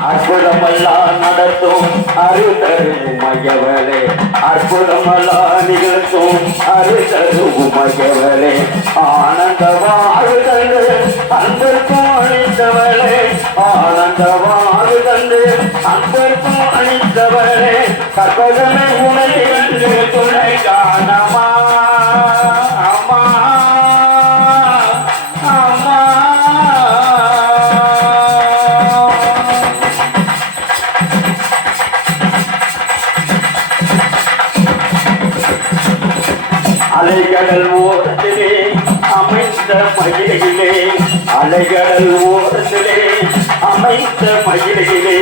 அற்புதமெல்லாம் நடத்தும் அருதரும் மையவளே. அற்புதமெல்லாம் நிகழ்த்தும் அருதரும் மையவளே. ஆனந்த வாழ்வு தந்து அன்பருக்கும் அளித்தவளே. ஆனந்த வாழ்வு தந்து அன்பருக்கும் அளித்தவளே. சகோதரன் உணர்ந்து துணை காணமா? அலைகடல் ஓரத்திலே அமைந்த மயிலிலே அலைகடல் ஓரத்திலே அமைந்த மயிலிலே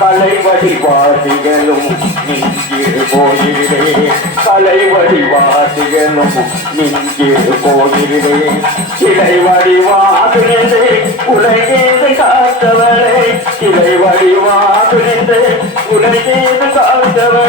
கலை வழிவாசிகளும் நின்றிரு கோயிலே கலை வழிவாசிகளும் நின்றிரு கோயிலே சிலை வடிவாதுனே உலகேந்து காத்தவளே சிலை வடிவாதுனே உலகேந்து காத்தவளே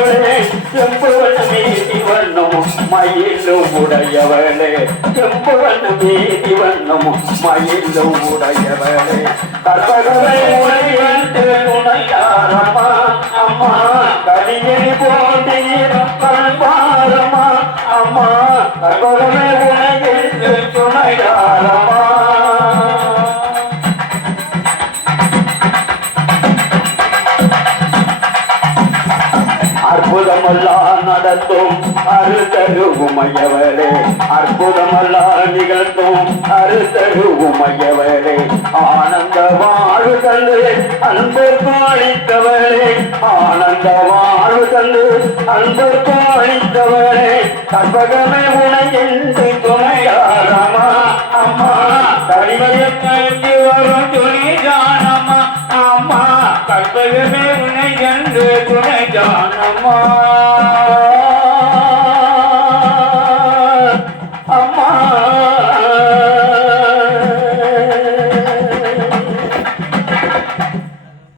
மயிலும் உடையவளே செம்புவன மீதி வண்ணம் மயிலும் உடையவளே கற்பகமே உடையட்டு துணையாரம்மா அம்மா கடியை போட்டீரப்பன் அற்புதமெல்லாம் நடத்தும். அருத்தருவுமையவரே அற்புதமெல்லாம் நிகழ்த்தும். அருத்தருவுமையவரே ஆனந்த வாழ்வு தந்து அன்பர்க்கும் அளித்தவரே ஆனந்த வாழ்வு தந்து அன்பர்க்கும் அளித்தவரே கற்பகமே உனை என்று துணையாரமா அம்மா தனிமையில் வரும் துணி ஜானம்மா அம்மா கற்பகமே உனை என்று துணை ஜானம்மா